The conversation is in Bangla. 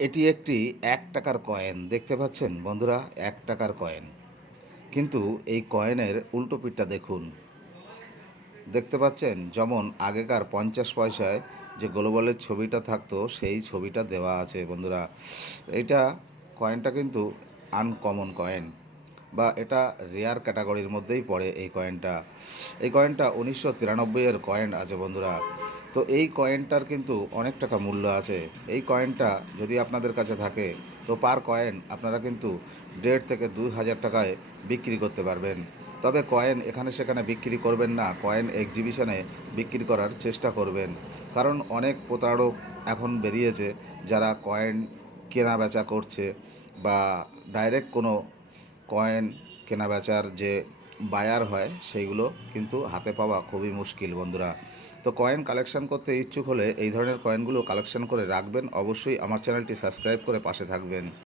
এটি একটি ১ টাকার কয়েন দেখতে পাচ্ছেন বন্ধুরা, ১ টাকার কয়েন। কিন্তু এই কয়েনের উল্টো পিঠটা দেখুন। দেখতে পাচ্ছেন যেমন আগেকার ৫০ পয়সায় যে গ্লোবালের ছবিটা থাকতো সেই ছবিটা দেওয়া আছে বন্ধুরা। এইটা কয়েনটা কিন্তু আনকমন কয়েন বা এটা রেয়ার ক্যাটাগরির মধ্যেই পড়ে এই কয়েনটা। এই কয়েনটা ১৯৯৩ এর কয়েন আছে বন্ধুরা। তো এই কয়েনটার কিন্তু অনেক টাকা মূল্য আছে। এই কয়েনটা যদি আপনাদের কাছে থাকে তো পার কয়েন আপনারা কিন্তু ১.৫ থেকে ২,০০০ টাকায় বিক্রি করতে পারবেন। তবে কয়েন এখানে সেখানে বিক্রি করবেন না, কয়েন এক্সিবিশনে বিক্রি করার চেষ্টা করবেন। কারণ অনেক প্রতারক এখন বেরিয়েছে যারা কয়েন কেনা বেচা করছে বা ডাইরেক্ট কোনো কয়েন কেনা বেচার যে বায়ার হয় সেইগুলো কিন্তু হাতে পাওয়া খুবই মুশকিল বন্ধুরা। তো কয়েন কালেকশন করতে ইচ্ছুক হলে এই ধরনের কয়েনগুলো কালেকশন করে রাখবেন। অবশ্যই আমার চ্যানেলটি সাবস্ক্রাইব করে পাশে থাকবেন।